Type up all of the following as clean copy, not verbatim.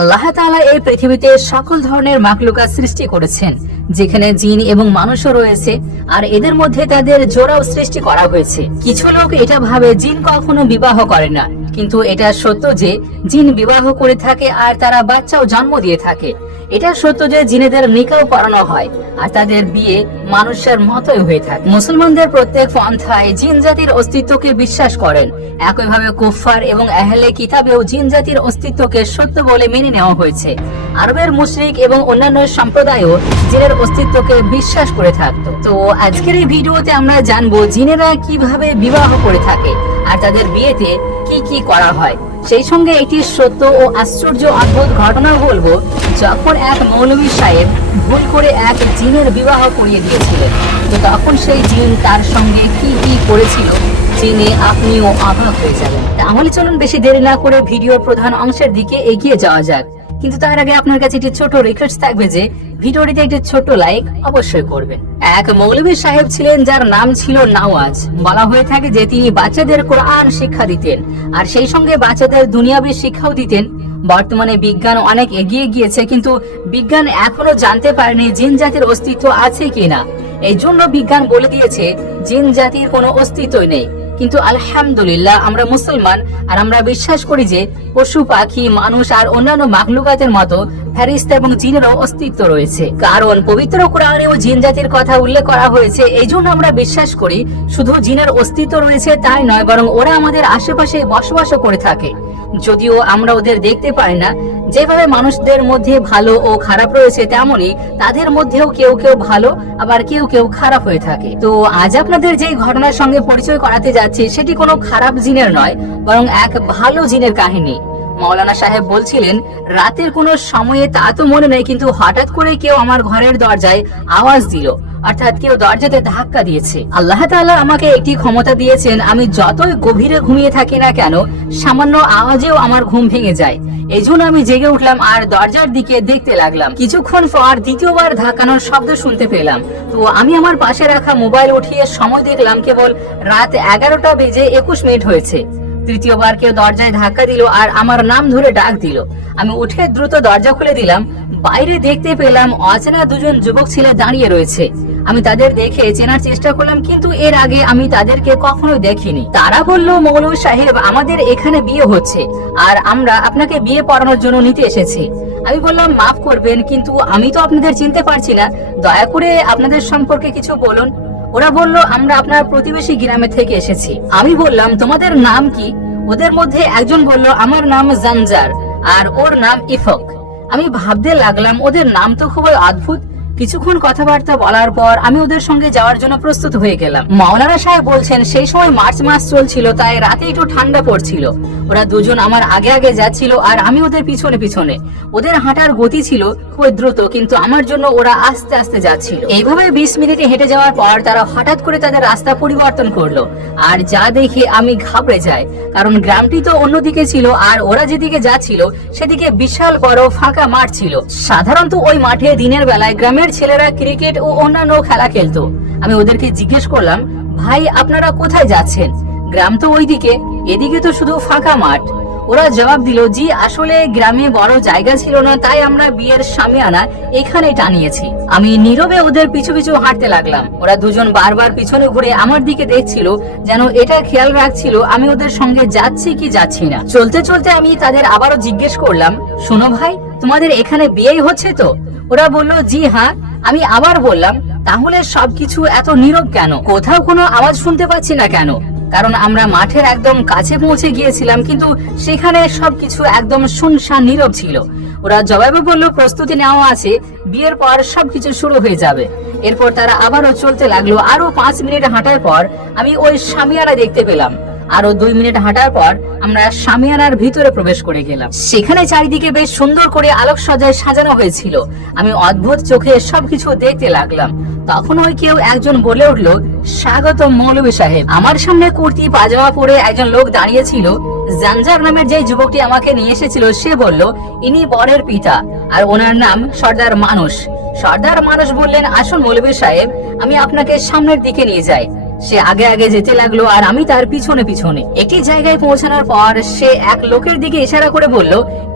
আল্লাহ তাআলা এই পৃথিবীতে সকল ধরনের মাখলুকাত সৃষ্টি করেছেন, যেখানে জিন এবং মানুষও রয়েছে, আর এদের মধ্যে তাদের জোড়াও সৃষ্টি করা হয়েছে। কিছু লোক এটা ভাবে জিন কখনো বিবাহ করে না, কিন্তু এটা সত্য যে জিন বিবাহ করে থাকে আর তারা বাচ্চাও জন্ম দিয়ে থাকে। এটা সত্য যে জিনেদের নিকাহ পড়ানো হয় আর তাদের বিয়ে মানুষের মতোই হয়ে থাকে। মুসলমানদের প্রত্যেক পন্থায় জিন জাতির অস্তিত্বকে বিশ্বাস করেন। একইভাবে কুফফার এবং আহলে কিতাবেও জিন জাতির অস্তিত্বকে সত্য বলে মেনে নেওয়া হয়েছে। আরবের মুশরিক এবং অন্যান্য সম্প্রদায়ও জিনের অস্তিত্বকে বিশ্বাস করে থাকতো। তো আজকের এই ভিডিওতে আমরা জানবো জিনেরা কিভাবে বিবাহ করে থাকে আর তাদের বিয়েতে কি কি করা হয়। সেই সঙ্গে একটি সত্য ও আশ্চর্য অদ্ভুত ঘটনা বলবো, যখন এক মৌলভী সাহেব ভুল করে এক জিনের বিবাহ করিয়ে দিয়েছিলেন। তো তখন সেই জিন তার সঙ্গে কি কি করেছিল জেনে আপনিও অবাক হয়ে যাবেন। তাহলে চলুন বেশি দেরি না করে ভিডিওর প্রধান অংশের দিকে এগিয়ে যাওয়া যাক। কিন্তু তার আগে আপনার কাছে একটি ছোট রিকোয়েস্ট থাকবে যে ভিডিওটিতে একটি ছোট লাইক অবশ্যই করবেন। এক মৌলভী সাহেব ছিলেন যার নাম ছিল নওয়াজ। বলা হয়ে থাকে যে তিনি বাচ্চাদের কোরআন শিক্ষা দিতেন আর সেই সঙ্গে বাচ্চাদের দুনিয়াবী শিক্ষাও দিতেন। বর্তমানে বিজ্ঞান অনেক এগিয়ে গিয়েছে, কিন্তু বিজ্ঞান এখনো জানতে পারেনি জিন জাতির অস্তিত্ব আছে কিনা। এই জন্য বিজ্ঞান বলে দিয়েছে জিন জাতির কোনো অস্তিত্বই নেই। কিন্তু আলহামদুলিল্লাহ আমরা মুসলমান আর আমরা বিশ্বাস করি যে পশু পাখি মানুষ আর অন্যান্য মাখলুকাতের মতো ফেরেশতা এবং জিনেরও অস্তিত্ব রয়েছে। কারণ পবিত্র কোরআনেও জিন জাতির কথা উল্লেখ করা হয়েছে। এই জন্য আমরা বিশ্বাস করি শুধু জিনের অস্তিত্ব রয়েছে তাই নয়, বরং ওরা আমাদের আশেপাশে বসবাসও করে থাকে, যদিও আমরা ওদের দেখতে পাই না। যেভাবে মানুষদের মধ্যে ভালো ও খারাপ রয়েছে, তেমনি তাদের মধ্যেও কেউ কেউ ভালো আবার কেউ কেউ খারাপ হয়ে থাকে। তো আজ আপনাদের যে ঘটনার সঙ্গে পরিচয় করাতে যাচ্ছি সেটি কোনো খারাপ জিনের নয়, বরং এক ভালো জিনের কাহিনী। মাওলানা সাহেব বলছিলেন, রাতের কোনো সময়ে তা তো মনে নেই, কিন্তু হঠাৎ করে কেউ আমার ঘরের দরজায় আওয়াজ দিল, অর্থাৎ কেউ দরজাতে ধাক্কা দিয়েছে। আল্লাহ তাআলা আমাকে একটি ক্ষমতা দিয়েছেন, আমি যতই গভীরে ঘুমিয়ে থাকি না কেন সামান্য আওয়াজেও আমার ঘুম ভেঙে যায়। এই জন্য আমি জেগে উঠলাম আর দরজার দিকে দেখতে লাগলাম। কিছুক্ষণ পর দ্বিতীয়বার ধাক্কানোর শব্দ শুনতে পেলাম। তো আমি আমার পাশে রাখা মোবাইল উঠিয়ে সময় দেখলাম কেবল রাত 11:21 হয়েছে। তৃতীয়বার কেউ দরজায় ধাক্কা দিল আর আমার নাম ধরে ডাক দিল। আমি উঠে দ্রুত দরজা খুলে দিলাম। বাইরে দেখতে পেলাম অচেনা দুজন যুবক ছেলে দাঁড়িয়ে রয়েছে। আমি তাদের দেখে চেনার চেষ্টা করলাম, কিন্তু এর আগে আমি তাদেরকে কখনো দেখিনি। তারা বলল, মৌলভী সাহেব, আমাদের এখানে বিয়ে হচ্ছে আর আমরা আপনাকে বিয়ে পড়ানোর জন্য নিতে এসেছি। আমি বললাম, মাফ করবেন, কিন্তু আমি তো আপনাদের চিনতে পারছি না, দয়া করে আপনাদের সম্পর্কে কিছু বলুন। ওরা বলল, আমরা আপনার প্রতিবেশী গ্রামে থেকে এসেছি। আমি বললাম, তোমাদের নাম কি? ওদের মধ্যে একজন বলল, আমার নাম জানজার আর ওর নাম ইফক। আমি ভাবতে লাগলাম ওদের নাম তো খুবই অদ্ভুত। কিছুক্ষণ কথাবার্তা বলার পর আমি ওদের সঙ্গে যাওয়ার জন্য প্রস্তুত হয়ে গেলাম। মাওলানা সাহেব বলছেন, সেই সময় মার্চ মাস চলছিল, তাই রাতে একটু ঠান্ডা পড়ছিল। ওরা দুজন আমার আগে আগে যাচ্ছিল আর আমি ওদের পিছনে পিছনে। ওদের হাঁটার গতি ছিল খুব দ্রুত, কিন্তু আমার জন্য ওরা আস্তে আস্তে যাচ্ছিল। এইভাবে 20 মিনিটে হেঁটে যাওয়ার পর তারা হঠাৎ করে তাদের রাস্তা পরিবর্তন করলো, আর যা দেখে আমি ঘাবড়ে যাই। কারণ গ্রামটি তো অন্যদিকে ছিল আর ওরা যেদিকে যাচ্ছিল সেদিকে বিশাল বড় ফাঁকা মাঠ ছিল। সাধারণত ওই মাঠে দিনের বেলায় গ্রামের ছেলেরা ক্রিকেট ও অন্যান্য খেলা খেলতো। আমি ওদেরকে জিজ্ঞেস করলাম, ভাই আপনারা কোথায় যাচ্ছেন? গ্রাম তো ওইদিকে, এদিকে তো শুধু ফাঁকা মাঠ। ওরা জবাব দিল, জি আসলে গ্রামে বড় জায়গা ছিল না, তাই আমরা বিয়ের শামিয়ানা এখানে টানিয়েছি। আমি নীরবে ওদের পিছু পিছু হাঁটতে লাগলাম। ওরা দুজন বারবার পিছনে ঘুরে আমার দিকে দেখছিল, যেন এটা খেয়াল রাখছিল আমি ওদের সঙ্গে যাচ্ছি কি যাচ্ছি না। চলতে চলতে আমি তাদের আবারও জিজ্ঞেস করলাম, শোনো ভাই, তোমাদের এখানে বিয়ে হচ্ছে তো? ওরা বলল, জি হ্যাঁ। আমি আবার বললাম, তাহলে সবকিছু এত নীরব কেন? কোথাও কোনো আওয়াজ শুনতে পাচ্ছি না কেন? কারণ আমরা মাঠের একদম কাছে পৌঁছে গিয়েছিলাম, কিন্তু সেখানে সবকিছু একদম শুনশান নীরব ছিল। ওরা জবাবে বলল, প্রস্তুতি নেওয়া আছে, বিয়ের পর সবকিছু শুরু হয়ে যাবে। এরপর তারা আবারও চলতে লাগলো। আরো 5 মিনিট হাঁটার পর আমি ওই শামিয়ানা দেখতে পেলাম। আরো 2 মিনিট হাঁটার পর আমরা শামিয়ানার ভিতরে প্রবেশ করে গেলাম। সেখানে চারিদিকে বেশ সুন্দর করে আলোকসজ্জায় সাজানো হয়েছিল। আমি অদ্ভুত চোখে সবকিছু দেখতে লাগলাম। তখন ওই কেউ একজন বলে উঠলো, স্বাগত মৌলভী সাহেব। আমার সামনে কুর্তি পাজামা পরে একজন লোক দাঁড়িয়ে ছিল। জানজার নামের যে যুবকটি আমাকে নিয়ে এসেছিল সে বলল, ইনি বরের পিতা আর ওনার নাম সর্দার মানুষ। সর্দার মানুষ বললেন, আসুন মৌলভী সাহেব, আমি আপনাকে সামনের দিকে নিয়ে যাই। সে আগে আগে যেতে লাগলো আর আমি তার পিছনে পিছনে। একটি জায়গায় পৌঁছানোর পর সে এক লোকের দিকে ইশারা করে বলল,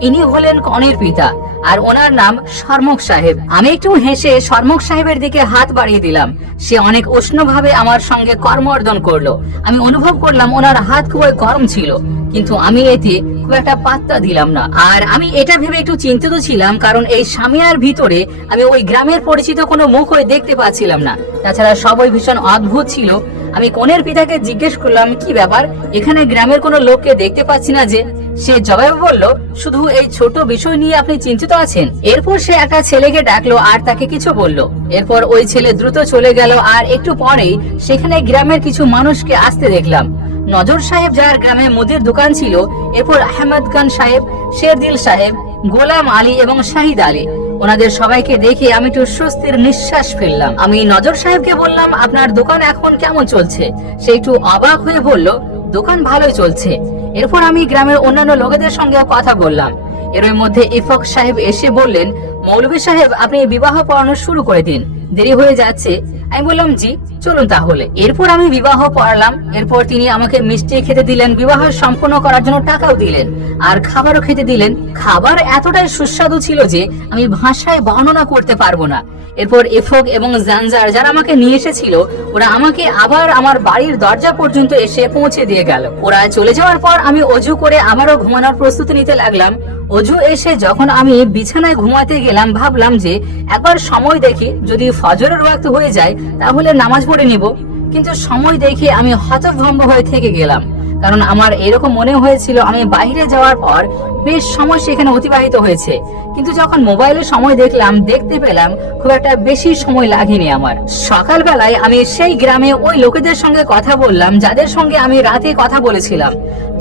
ইনি হলেন কনের পিতা আর ওনার নাম শর্মক সাহেব। আমি একটু হেসে শর্মক সাহেবের দিকে হাত বাড়িয়ে দিলাম। সে অনেক উষ্ণভাবে আমার সঙ্গে করমর্দন করলো। আমি অনুভব করলাম ওনার হাত খুবই গরম ছিল, কিন্তু আমি এতে খুব একটা পাত্তা দিলাম না। আর আমি এটা ভেবে একটু চিন্তিত ছিলাম, কারণ এই সামিয়ার ভিতরে আমি ওই গ্রামের পরিচিত কোনো মুখই দেখতে পাচ্ছিলাম না। তাছাড়া সবাই ভীষণ অদ্ভুত ছিল। আমি কনের পিতাকে জিজ্ঞেস করলাম, কি ব্যাপার, এখানে গ্রামের কোনো লোককে দেখতে পাচ্ছি না যে? সে জবাবে বলল, শুধু এই ছোট বিষয় নিয়ে আপনি চিন্তিত আছেন। এরপর সে একটা ছেলেকে ডাকলো আর তাকে কিছু বলল। এরপর ওই ছেলে দ্রুত চলে গেল আর একটু পরেই সেখানে গ্রামের কিছু মানুষকে আসতে দেখলাম। নজর সাহেব, যার গ্রামে মুদির দোকান ছিল, এরপর আহমদ খান সাহেব, শেরদিল সাহেব, গোলাম আলী এবং শাহিদ আলী। ওনাদের সবাইকে দেখে আমি একটু স্বস্তির নিঃশ্বাস ফেললাম। আমি নজর সাহেবকে বললাম, আপনার দোকান এখন কেমন চলছে? সে একটু অবাক হয়ে বলল, দোকান ভালোই চলছে। এরপর আমি গ্রামের অন্যান্য লোকেদের সঙ্গে কথা বললাম। এর মধ্যে ইফক সাহেব এসে বললেন, মৌলভী সাহেব, আপনি বিবাহ পড়ানো শুরু করে দিন, দেরি হয়ে যাচ্ছে। আমি বললাম, জি চলুন তাহলে। এরপর আমি বিবাহ পড়ালাম। এরপর তিনি আমাকে মিষ্টি খেতে দিলেন, বিবাহ সম্পন্ন করার জন্য টাকাও দিলেন আর খাবারও খেতে দিলেন। খাবার এতটাই সুস্বাদু ছিল যে আমি ভাষায় বর্ণনা করতে পারবো না। এরপর ইফক এবং জানজার, যারা আমাকে নিয়ে এসেছিল, ওরা আমাকে আবার আমার বাড়ির দরজা পর্যন্ত এসে পৌঁছে দিয়ে গেল। ওরা চলে যাওয়ার পর আমি অজু করে আবারও ঘুমানোর প্রস্তুতি নিতে লাগলাম। অজু এসে যখন আমি বিছানায় ঘুমাতে গেলাম, ভাবলাম যে একবার সময় দেখি, যদি ফজরের ওয়াক্ত হয়ে যায় তাহলে নামাজ পড়ে নিব। কিন্তু সময় দেখে আমি হতভম্ব হয়ে থেকে গেলাম, কারণ আমার এরকম মনে হয়েছিল আমি বাইরে যাওয়ার পর বেশ সময় সেখানে অতিবাহিত হয়েছে। কিন্তু যখন মোবাইলে সময় দেখতে পেলাম খুব একটা বেশি সময় লাগেনি আমার। সকালবেলায় আমি সেই গ্রামে ওই লোকেদের সঙ্গে কথা বললাম যাদের সঙ্গে আমি রাতে কথা বলেছিলাম।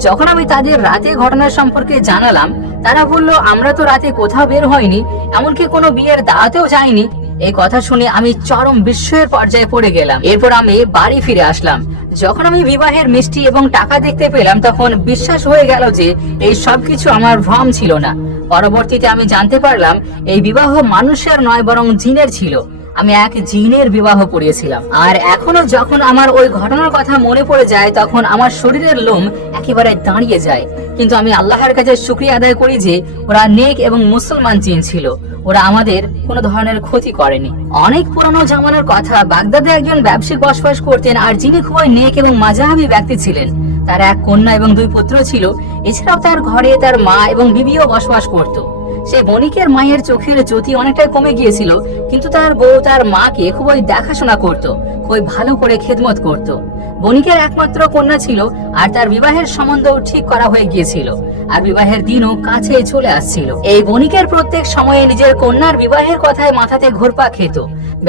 যখন আমি তাদের রাতে ঘটনা সম্পর্কে জানালাম, তারা বলল, আমরা তো রাতে কোথাও বের হয়নি, এমনকি কোনো বিয়ের দাওয়াতেও যাইনি। এই কথা শুনে আমি চরম বিস্ময়ের পর্যায়ে পড়ে গেলাম। এরপর আমি বাড়ি ফিরে আসলাম। যখন আমি বিবাহের মিষ্টি এবং টাকা দেখতে পেলাম, তখন বিশ্বাস হয়ে গেল যে এই সবকিছু আমার ভ্রম ছিল না। পরবর্তীতে আমি জানতে পারলাম এই বিবাহ মানুষের নয় বরং জিনের ছিল। আমি এক জিনের বিবাহ পড়িয়েছিলাম। আর এখনো যখন আমার ওই ঘটনার কথা মনে পড়ে যায়, তখন আমার শরীরের লোম একেবারে দাঁড়িয়ে যায়। কিন্তু আমি আল্লাহর কাছে শুকরিয়া আদায় করি যে ওরা নেক এবং মুসলমান জিন ছিল। ওরা আমাদের কোনো ধরনের ক্ষতি করেনি। অনেক পুরানো জামানার কথা, বাগদাদে একজন ব্যবসায়িক বসবাস করতেন, আর যিনি খুবই নেক এবং মাযহাবী ব্যক্তি ছিলেন। তার এক কন্যা এবং 2 পুত্র ছিল। এছাড়াও তার ঘরে তার মা এবং বিবিও বসবাস করত। সেই বণিকের মায়ের চোখের জ্যোতি অনেকটাই কমে গিয়েছিল, কিন্তু তার বউ তার মাকে খুবই দেখাশোনা করত, খুবই ভালো করে খেদমত করত। বণিকের একমাত্র কন্যা ছিল, আর তার বিবাহের সম্বন্ধ ঠিক করা হয়ে গিয়েছিল, আর বিবাহের দিনও কাছে চলে আসছিল। এই বণিকের প্রত্যেক সময়ে নিজের কন্যার বিবাহের কথায় মাথাতে ঘুরপাক খেত।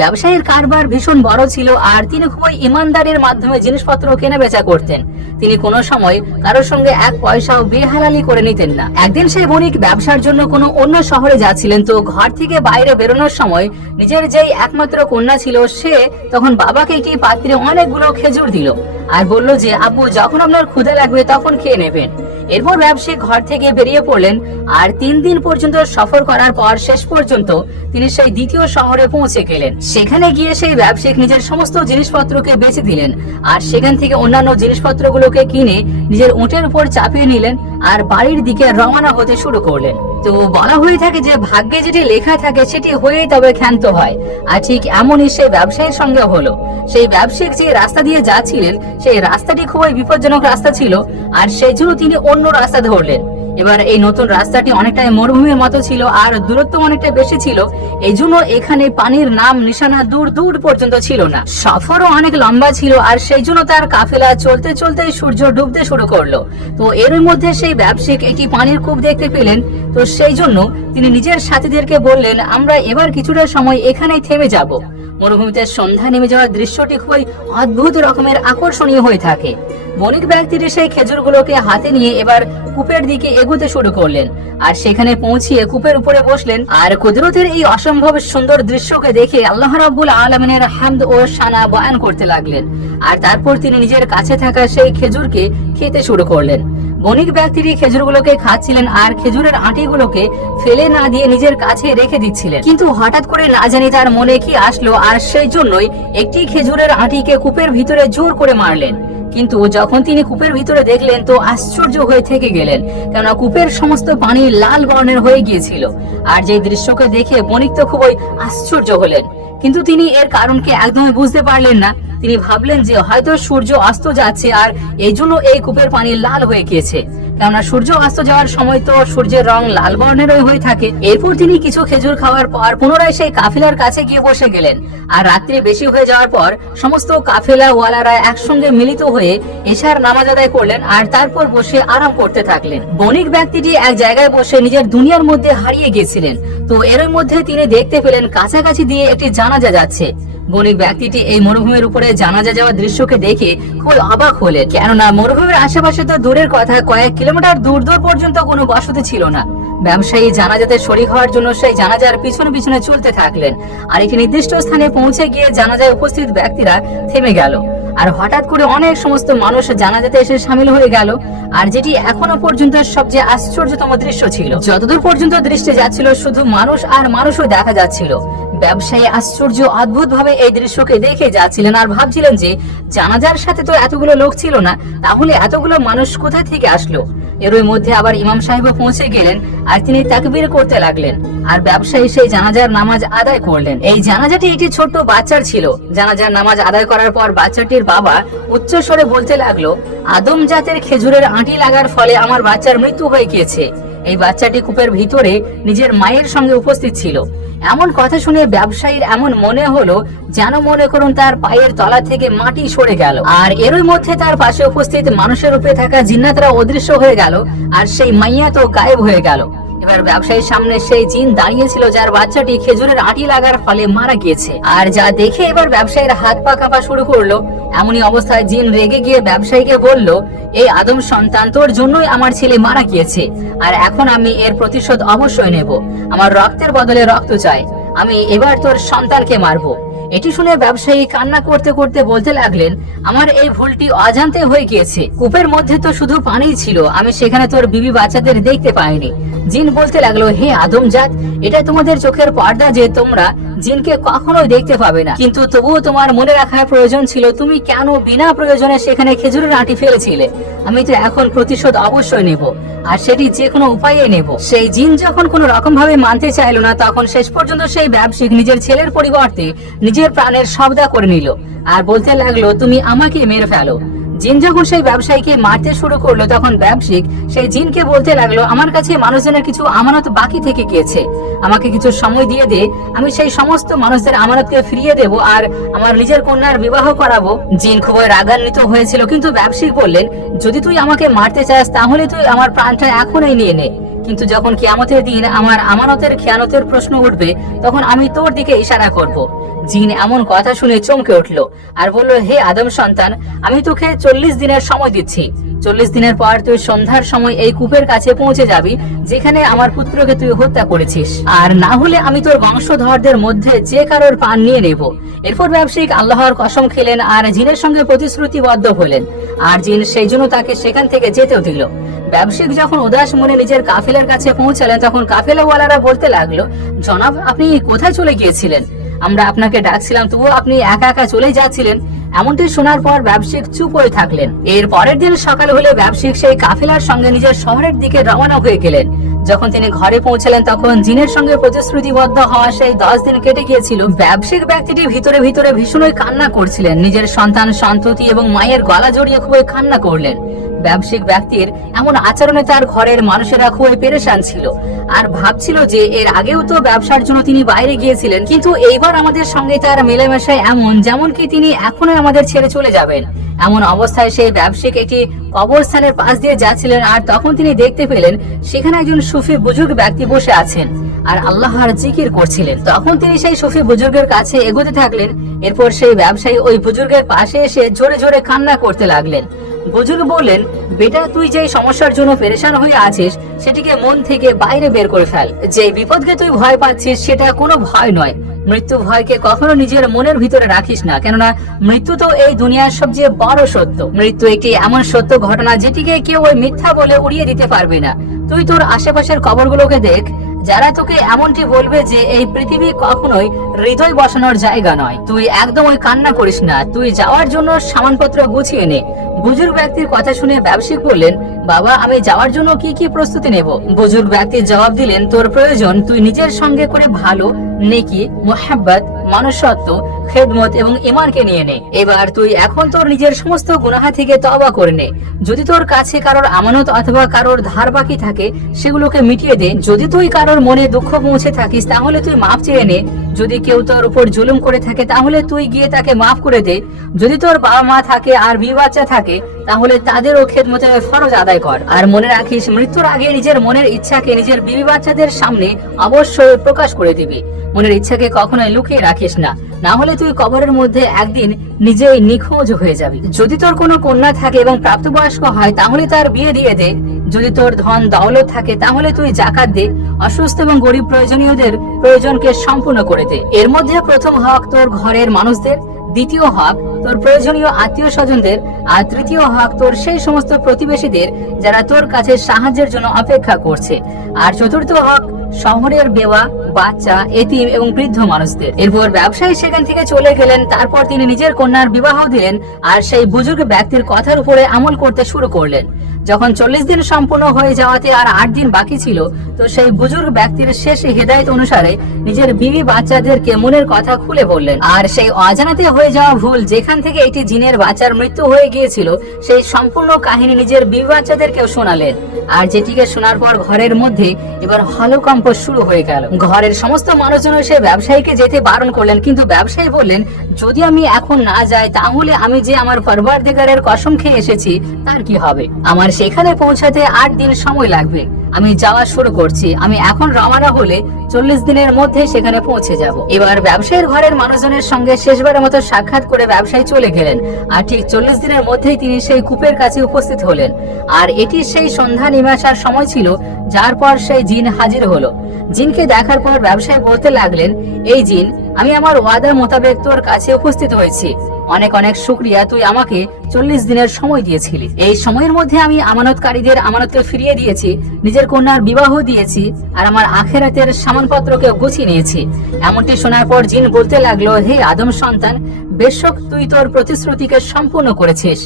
ব্যবসায়ীর কারবার ভীষণ বড় ছিল, আর তিনি খুবই ইমানদারির মাধ্যমে জিনিসপত্র কেনা বেচা করতেন। তিনি কোনো সময় কারোর সঙ্গে এক পয়সাও বেহালালি করে নিতেন না। একদিন সেই বণিক ব্যবসার জন্য কোনো অন্য শহরে যাচ্ছিলেন, তো ঘর থেকে বাইরে বেরোনোর সময় নিজের যেই একমাত্র কন্যা ছিল, সে তখন বাবাকে একটি পাত্রে অনেকগুলো খেজুর দিল আর বলল যে, আব্বু, যখন আপনার ক্ষুধা লাগবে তখন খেয়ে নেবেন। এরপর ব্যবসায়ী ঘর থেকে বেরিয়ে পড়লেন, আর 3 দিন পর্যন্ত সফর করার পর শেষ পর্যন্ত তিনি সেই দ্বিতীয় শহরে পৌঁছে গেলেন। সেখানে গিয়ে সেই ব্যবসায়ী নিজের সমস্ত জিনিসপত্রকে বেচে দিলেন, আর সেখান থেকে অন্যান্য জিনিসপত্রগুলোকে কিনে নিজের উটের উপর চাপিয়ে নিলেন আর বাড়ির দিকে রওনা হতে শুরু করলেন। তো বলা হয়ে থাকে যে ভাগ্যে যেটি লেখা থাকে সেটি হয়েই তবে ক্ষান্ত হয়, আর ঠিক এমনই সেই ব্যবসায়ীর সঙ্গে হলো। সেই ব্যবসায়িক যে রাস্তা দিয়ে যাচ্ছিলেন, সেই রাস্তাটি খুবই বিপজ্জনক রাস্তা ছিল, আর সেই জন্য তিনি অন্য রাস্তা ধরলেন। এবার এই নতুন রাস্তাটি অনেকটাই মরুভূমির মতো ছিল, আর দূরত্ব অনেকটা বেশি ছিল। এই জন্য এখানে পানির নাম নিশানা দূর দূর পর্যন্ত ছিল না। সফরও অনেক লম্বা ছিল, আর সেই জন্য তার কাফেলা চলতে চলতে সূর্য ডুবতে শুরু করলো। তো এর মধ্যে সেই ব্যবসায়িক একটি পানির কূপ দেখতে পেলেন। তো সেই জন্য তিনি নিজের সাথীদেরকে বললেন, আমরা এবার কিছুটা সময় এখানেই থেমে যাব। মরুভূমিতে সন্ধ্যা নেমে যাওয়ার দৃশ্যটি খুবই অদ্ভুত রকমের আকর্ষণীয় হয়ে থাকে। বণিক ব্যক্তিটি সেই খেজুরগুলোকে হাতে নিয়ে এবার কূপের দিকে এগোতে শুরু করলেন, আর সেখানে পৌঁছিয়ে কূপের উপরে বসলেন। আর কুদরতের এই অসম্ভব সুন্দর দৃশ্যকে দেখে আল্লাহ রাব্বুল আলামিনের হামদ ও শানা বয়ান করতে লাগলেন। আর তারপর তিনি নিজের কাছে থাকা সেই খেজুরকে খেতে শুরু করলেন। বণিক ব্যক্তিটি খেজুরগুলোকে খাচ্ছিলেন আর খেজুরের আঁটিগুলোকে ফেলে না দিয়ে নিজের কাছে রেখে দিচ্ছিলেন। কিন্তু হঠাৎ করে না জানি তার মনে কি আসলো, আর সেই জন্যই একটি খেজুরের আঁটিকে কূপের ভিতরে জোর করে মারলেন। কিন্তু যখন তিনি কূপের ভিতরে দেখলেন তো আশ্চর্য হয়ে থেকে গেলেন, কেননা কূপের সমস্ত পানি লাল বর্ণের হয়ে গিয়েছিল। আর যে দৃশ্যকে দেখে বণিক তো খুবই আশ্চর্য হলেন, কিন্তু তিনি এর কারণকে একদমই বুঝতে পারলেন না। তিনি ভাবলেন যে হয়তো সূর্য অস্ত যাচ্ছে আর এই জন্য এই কূপের পানি লাল হয়ে গিয়েছে, কেননা সূর্য অস্ত যাওয়ার সময় তো সূর্যের রং লাল বর্ণের হয়ে থাকে। এরপর তিনি কিছু খেজুর খাওয়ার পর পুনরায় সেই কাফেলার কাছে গিয়ে বসে গেলেন। আর রাত্রি বেশি হয়ে যাওয়ার পর সমস্ত কাফেলা ওয়ালারা একসঙ্গে মিলিত হয়ে এশার নামাজ আদায় করলেন আর তারপর বসে আরাম করতে থাকলেন। বণিক ব্যক্তিটি এক জায়গায় বসে নিজের দুনিয়ার মধ্যে হারিয়ে গিয়েছিলেন। তো এর মধ্যে তিনি দেখতে পেলেন কাছাকাছি দিয়ে একটি জানাজা যাচ্ছে। বণিক ব্যক্তিটি এই মরুভূমির উপরে জানাজা যাওয়ার দৃশ্যকে দেখে খুব অবাক হলেন, কেননা মরুভূমির আশেপাশে তো দূরের কথা কয়েক কিলোমিটার দূর দূর পর্যন্ত কোনো বসতি ছিল না। ব্যবসায়ী জানাজাতে শরীক হওয়ার জন্য সেই জানাজার পিছনে পিছনে চলতে থাকলেন। আর একটি নির্দিষ্ট স্থানে পৌঁছে গিয়ে জানাজায় উপস্থিত ব্যক্তিরা থেমে গেল। আর হঠাৎ করে অনেক সমস্ত মানুষ জানাজাতে এসে সামিল হয়ে গেল। আর যেটি এখনো পর্যন্ত সবচেয়ে আশ্চর্যতম দৃশ্য ছিল, যতদূর পর্যন্ত দৃষ্টি যাচ্ছিল শুধু মানুষ আর মানুষও দেখা যাচ্ছিল। ব্যবসায়ী আশ্চর্য অদ্ভুত ভাবে এই দৃশ্যকে দেখে যাচ্ছিলেন আর ভাবছিলেন যে জানাজার সাথে তো এতগুলো লোক ছিল না, তাহলে এতগুলো মানুষ কোথা থেকে আসলো। এর মধ্যে আবার ইমাম সাহেবও পৌঁছে গেলেন আর তিনি তাকবীর করতে লাগলেন। আর ব্যবসায়ী সেই জানাজার নামাজ আদায় করলেন। এই জানাজাটি একটি ছোট্ট বাচ্চার ছিল। জানাজার নামাজ আদায় করার পর বাচ্চাটির বাবা উচ্চ স্বরে বলতে লাগলো, আদম জাতের খেজুরের আঁটি লাগার ফলে আমার বাচ্চার মৃত্যু হয়ে গিয়েছে। এই বাচ্চাটি কূপের ভিতরে নিজের মায়ের সঙ্গে উপস্থিত ছিল। এমন কথা শুনে ব্যবসায়ীর এমন মনে হলো যেন মনে করুন তার পায়ের তলা থেকে মাটি সরে গেল। আর এরই মধ্যে তার পাশে উপস্থিত মানুষের উপরে থাকা জিন্নাতরা অদৃশ্য হয়ে গেল আর সেই মাইয়া তো গায়েব হয়ে গেল। এবার ব্যবসায়ীর সামনে সেই জিন দাঁড়িয়েছিল যার বাচ্চাটি খেজুরের আঁটি লাগার ফলে মারা গিয়েছে। আর যা দেখে এবার ব্যবসায়ীর হাত পা কাঁপা শুরু করলো। এমনই অবস্থায় জিন রেগে গিয়ে ব্যবসায়ীকে বলল, এই আদম সন্তান, তোর জন্যই আমার ছেলে মারা গিয়েছে, আর এখন আমি এর প্রতিশোধ অবশ্যই নেব। আমার রক্তের বদলে রক্ত চাই, আমি এবার তোর সন্তানকে মারবো। এটি শুনে ব্যবসায়ী কান্না করতে করতে বলতে লাগলেন, আমার এই ভুলটি অজান্তে হয়ে গিয়েছে। কূপের মধ্যে তো শুধু পানিই ছিল, আমি সেখানে তোর বিবি বাচ্চাদের দেখতে পাইনি। জিন বলতে লাগলো, হে আদম জাত, এটা তোমাদের চোখের পর্দা যে তোমরা জিনকে কখনোই দেখতে পাবে না, কিন্তু তবুও তোমার মনে রাখার প্রয়োজন ছিল তুমি কেন বিনা প্রয়োজনে সেখানে খেজুরের আঁটি ফেলেছিলে। আমি তো এখন প্রতিশোধ অবশ্যই নেব, আর সেটি যে কোনো উপায়ে নেব। সেই জিন যখন কোনো রকম ভাবে মানতে চাইলো না, তখন শেষ পর্যন্ত সেই ব্যবসায়িক নিজের ছেলের পরিবর্তে নিজের প্রাণের সওদা করে নিল আর বলতে লাগলো, তুমি আমাকে মেরে ফেলো। জিন যখন সেই ব্যবসায়ীকে মারতে শুরু করলো, তখন ব্যবসায়িক সেই জিনকে বলতে লাগলো, আমার কাছে মানুষজনের কিছু আমানত বাকি থেকে গিয়েছে, আমাকে কিছু সময় দিয়ে দে, আমি সেই সমস্ত মানুষদের আমানতকে ফিরিয়ে দেব আর আমার নিজের কন্যার বিবাহ করাবো। জিন খুবই রাগান্বিত হয়েছিল, কিন্তু ব্যবসায়িক বললেন, যদি তুই আমাকে মারতে চাস তাহলে তুই আমার প্রাণটা এখনই নিয়ে নে, কিন্তু যখন কিয়ামতের দিন আমার আমানতের খেয়ানতের প্রশ্ন উঠবে তখন আমি তোর দিকে ইশারা করব। জিন এমন কথা শুনে চমকে উঠল আর বলল, হে আদম সন্তান, আমি তোকে 40 দিনের সময় দিচ্ছি। 40 দিনের পর তুই সন্ধ্যার সময় এই কূপের কাছে পৌঁছে যাবি যেখানে আমার পুত্রকে তুই হত্যা করেছিস, আর না হলে আমি তোর বংশধরদের মধ্যে যে কারোর প্রাণ নিয়ে নেব। এরপর ব্যবসায়িক আল্লাহর কসম খেলেন আর জিনের সঙ্গে প্রতিশ্রুতিবদ্ধ হলেন, আর জিন সেই জন্য তাকে সেখান থেকে যেতেও দিল। ব্যবসায়িক যখন উদাস মনে নিজের কাফেলার কাছে পৌঁছালেন, তখন কাফেলাওয়ালারা বলতে লাগলো, জনাব, আপনি কোথায় চলে গিয়েছিলেন? আমরা আপনাকে ডাকছিলাম, তবুও আপনি একা একা চলে যাচ্ছিলেন। এমনটি শোনার পর ব্যবসায়িক চুপ হয়ে থাকলেন। এর পরের দিন সকাল হলে ব্যবসায়িক সেই কাফেলার সঙ্গে নিজের শহরের দিকে রওনা হয়ে গেলেন। যখন তিনি ঘরে পৌঁছালেন, তখন জিনের সঙ্গে প্রতিশ্রুতিবদ্ধ হওয়া সেই 10 দিন কেটে গিয়েছিল। ব্যবসায়িক ব্যক্তিটি ভিতরে ভিতরে ভীষণই কান্না করছিলেন। নিজের সন্তান, সন্ততি এবং মায়ের গলা জড়িয়ে খুবই কান্না করলেন। ব্যবসায়িক ব্যক্তির এমন আচরণে তার ঘরের মানুষেরা খুবই পেরেশান ছিল আর ভাবছিল যে এর আগেও তো ব্যবসার জন্য তিনি বাইরে গিয়েছিলেন, কিন্তু এইবার আমাদের সঙ্গে তার মেলামেশায় এমন যেমন কি তিনি এখনই আমাদের ছেড়ে চলে যাবেন। এমন অবস্থায় সেই ব্যবসায়িক একটি কবরস্থানের পাশ দিয়ে যাচ্ছিলেন আর তখন তিনি দেখতে পেলেন সেখানে একজন সুফি বুজুর্গ ব্যক্তি বসে আছেন আর আল্লাহর জিকির করছিলেন। তখন তিনি সেই সুফি বুজুর্গের কাছে এগোতে থাকলেন। এরপর সেই ব্যবসায়ী ওই বুজুর্গের পাশে এসে জোরে জোরে কান্না করতে লাগলেন। বুজুর্গ বললেন, বেটা, তুই যে সমস্যার জন্য পেরেশান হয়ে আছিস সেটিকে মন থেকে বাইরে বের করে ফেল। যে বিপদকে তুই ভয় পাচ্ছিস সেটা কোনো ভয় নয়, মৃত্যু ভয়কে কখনো নিজের মনের ভিতরে রাখিস না, কেননা মৃত্যু তো এই দুনিয়ার সবচেয়ে বড় সত্য। মৃত্যু একটি এমন সত্য ঘটনা যেটিকে কেউ ওই মিথ্যা বলে উড়িয়ে দিতে পারবে না। তুই তোর আশেপাশের কবরগুলোকে দেখ, যারা তোকে এমনটি বলবে যে এই পৃথিবী কখনোই হৃদয় বসানোর জায়গা নয়। তুই একদম ওই কান্না করিস না, তুই যাওয়ার জন্য সামানপত্র গুছিয়ে নে। বুজুর্গ ব্যক্তির কথা শুনে ব্যবসায়িক বললেন, বাবা আমি যাওয়ার জন্য কি কি প্রস্তুতি নেব? বুজুর্গ ব্যক্তি জবাব দিলেন, তোর প্রয়োজন তুই নিজের সঙ্গে করে ভালো, নেকি, মোহাব্বত, মনুষ্যত্ব, খেদমত এবং ইমানকে নিয়ে নে। এবার তুই এখন তোর নিজের সমস্ত গুনাহ থেকে তওবা করে নে। যদি তোর কাছে কারোর আমানত অথবা কারোর ধার বাকি থাকে সেগুলোকে মিটিয়ে দে। যদি তুই কারোর মনে দুঃখ পৌঁছে থাকিস তাহলে তুই মাফ চেয়ে নে। যদি কেউ তোর উপর জুলুম করে থাকে তাহলে তুই গিয়ে তাকে মাফ করে দে। যদি তোর বাবা মা থাকে আর বিবি বাচ্চা থাকে তাহলে তাদেরও খেদমতের ফরজ আদায় কর। আর মনে রাখিস, মৃত্যুর আগে নিজের মনের ইচ্ছাকে নিজের বিবি বাচ্চাদের সামনে অবশ্যই প্রকাশ করে দিবি। মনের ইচ্ছাকে কখনোই লুকিয়ে রাখিস না, না হলে তুই কবরের মধ্যে একদিন নিজেই নিখোঁজ হয়ে যাবি। যদি তোর কোনো কন্যা থাকে এবং প্রাপ্তবয়স্ক হয় তাহলে তার বিয়ে দিয়ে দে। যদি তোর ধন দৌলত থাকে তাহলে তুই জাকাত দে। অসুস্থ এবং গরিব প্রয়োজনীয়দের প্রয়োজনকে সম্পূর্ণ করে দে। এর মধ্যে প্রথম হক তোর ঘরের মানুষদের, দ্বিতীয় হক তোর প্রয়োজনীয় আত্মীয় স্বজনদের, আর তৃতীয় হক তোর সেই সমস্ত প্রতিবেশীদের যারা তোর কাছে সাহায্যের জন্য অপেক্ষা করছে, আর চতুর্থ হক শহরের বেওয়া, বাচ্চা, এতিম এবং বৃদ্ধ মানুষদের। এরপর ব্যবসায়ী সেখান থেকে চলে গেলেন। তারপর তিনি নিজের কন্যার বিবাহ দিলেন আর সেই বুজুর্গ ব্যক্তির কথার উপরে আমল করতে শুরু করলেন। যখন 40 দিন সম্পূর্ণ হয়ে যাওয়াতে আর 8 দিন বাকি ছিল, তো সেই বুজুর্গ ব্যক্তির শেষ হিদায়ত অনুসারে নিজের বিবি বাচ্চাদেরকে মনের কথা খুলে বললেন। আর সেই অজানাতে হয়ে যাওয়া ভুল, যেখান থেকে একটি জিনের বাচ্চার মৃত্যু হয়ে গিয়েছিল, সেই সম্পূর্ণ কাহিনী নিজের বিবি বাচ্চাদেরকেও শোনালেন। আর যেটিকে শোনার পর ঘরের মধ্যে এবার হলকম্প শুরু হয়ে গেল। ঘরের সমস্ত মানুষজন সে ব্যবসায়ীকে যেতে বারণ করলেন, কিন্তু ব্যবসায়ী বললেন, যদি আমি এখন না যাই তাহলে আমি যে আমার পরওয়ারদিগারের কসম খেয়ে এসেছি তার কি হবে? আমার সেখানে পৌঁছাতে 8 দিন সময় লাগবে। আমি যাওয়া শুরু করছি। আমি এখন রওনা হলে 40 দিনের মধ্যে সেখানে পৌঁছে যাব। এবার ব্যবসায়ীর ঘরের মানুষজনের সঙ্গে শেষবারের মতো সাক্ষাৎ করে ব্যবসায়ী চলে গেলেন। আর ঠিক 40 দিনের মধ্যেই তিনি সেই কূপের কাছে উপস্থিত হলেন। আর এটি সেই সন্ধ্যা নেমে আসার সময় ছিল, যার পর সেই জিন হাজির হলো। জিনকে দেখার পর ব্যবসায়ী বলতে লাগলেন, এই জিন, আমি আমার ওয়াদা মোতাবেক তোর কাছে উপস্থিত হয়েছি। অনেক অনেক শুকরিয়া, তুই আমাকে 40 দিনের সময় দিয়েছিলি। এই সময়ের মধ্যে আমি আমানতকারীদের আমানতকে ফিরিয়ে দিয়েছি, নিজের কন্যার বিবাহ দিয়েছি, আর আমার আখেরাতের সামানপত্রকে গুছিয়ে নিয়েছি। এমনটি শোনার পর জিন বলতে লাগলো, হে আদম সন্তান, বেশক তুই তোর প্রতিশ্রুতিকে সম্পূর্ণ করেছিস।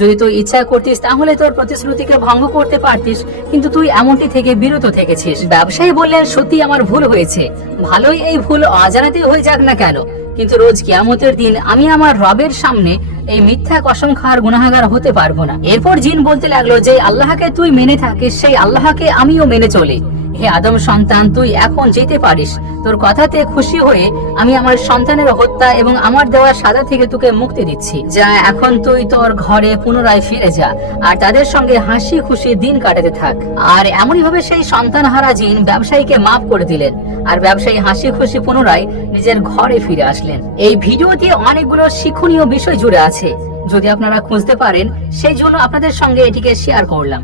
যদি তুই ইচ্ছা করতিস তাহলে তোর প্রতিশ্রুতিকে ভঙ্গ করতে পারতিস, কিন্তু তুই এমনটি থেকে বিরত থেকেছিস। ব্যবসায়ী বললেন, সত্যি আমার ভুল হয়েছে। ভালোই এই ভুল অজানাতে হয়ে যাক না কেন, কিন্তু রোজ কিয়ামতের দিন আমি আমার রবের সামনে এই মিথ্যা কসম খাওয়ার গুনাহগার হতে পারবো না। এরপর জিন বলতে লাগলো, যে আল্লাহকে তুই মেনে থাকিস সেই আল্লাহকে আমিও মেনে চলি। হে আদম সন্তান, তুই এখন যেতে পারিস। তোর কথাতে খুশি হয়ে আমি আমার সন্তানের হত্যা এবং আমার দেওয়া সাজা থেকে তোকে মুক্তি দিচ্ছি। যা, এখন তুই তোর ঘরে পুনরায় ফিরে যা আর তাদের সঙ্গে হাসি খুশি দিন কাটাতে থাক। আর এমনই ভাবে সেই সন্তানহারা জিন ব্যবসায়ীকে মাফ করে দিলেন, আর ব্যবসায়ী হাসি খুশি পুনরায় নিজের ঘরে ফিরে আসলেন। এই ভিডিওতে অনেকগুলো শিক্ষণীয় বিষয় জুড়ে আছে। যদি আপনারা খুঁজতে পারেন, সেই জন্য আপনাদের সঙ্গে এটিকে শেয়ার করলাম।